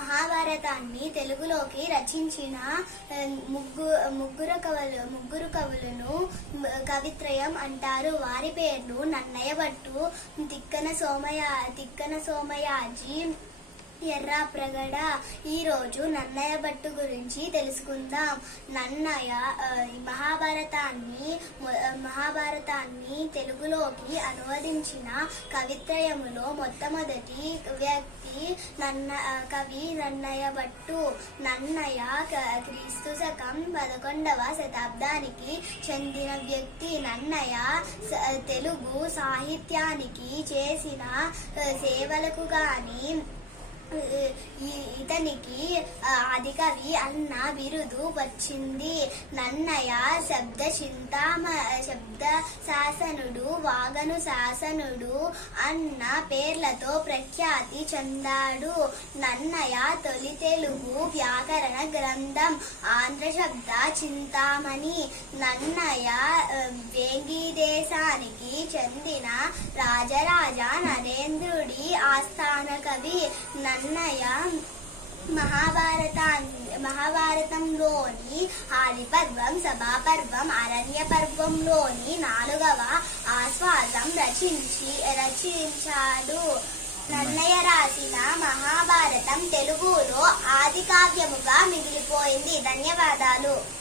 మహాభారతాన్ని తెలుగులోకి రచించిన ముగ్గు ముగ్గురు కవులు ముగ్గురు కవులను కవిత్రయం అంటారు. వారి పేర్లు నన్నయ్య భట్టు తిక్కన సోమయ తిక్కన సోమయాజీ ఎర్ర ప్రగడ. ఈరోజు నన్నయ్య భట్టు గురించి తెలుసుకుందాం. నన్నయ్య మహాభారతాన్ని మహాభారతాన్ని తెలుగులోకి అనువదించిన కవిత్రయములో మొట్టమొదటి వ్యక్తి నన్న కవి నన్నయ్య భట్టు. నన్నయ్య క- క్రీస్తు శకం పదకొండవ శతాబ్దానికి చెందిన వ్యక్తి. నన్నయ్య స- తెలుగు సాహిత్యానికి చేసిన సేవలకు కానీ ఇతనికి అధికవి ఆదికవి అన్న బిరుదు వచ్చింది. నన్నయ శబ్ద చింతామ శబ్ద శాసనుడు వాగను శాసనుడు అన్న పేర్లతో ప్రఖ్యాతి చెందాడు. నన్నయ తొలి తెలుగు వ్యాకరణ గ్రంథం ఆంధ్ర శబ్ద చింతామణి. నన్నయ ఆ, వంశానికి చెందిన రాజరాజ నరేంద్రుడి ఆస్థాన కవి నన్నయ్య మహాభారతాన్ని మహాభారతంలోని ఆది పర్వం సభాపర్వం అరణ్య పర్వంలోని నాలుగవ ఆస్వాదం రచించి రచించాడు. నన్నయ్య రాసిన మహాభారతం తెలుగులో ఆది కావ్యముగా మిగిలిపోయింది. ధన్యవాదాలు.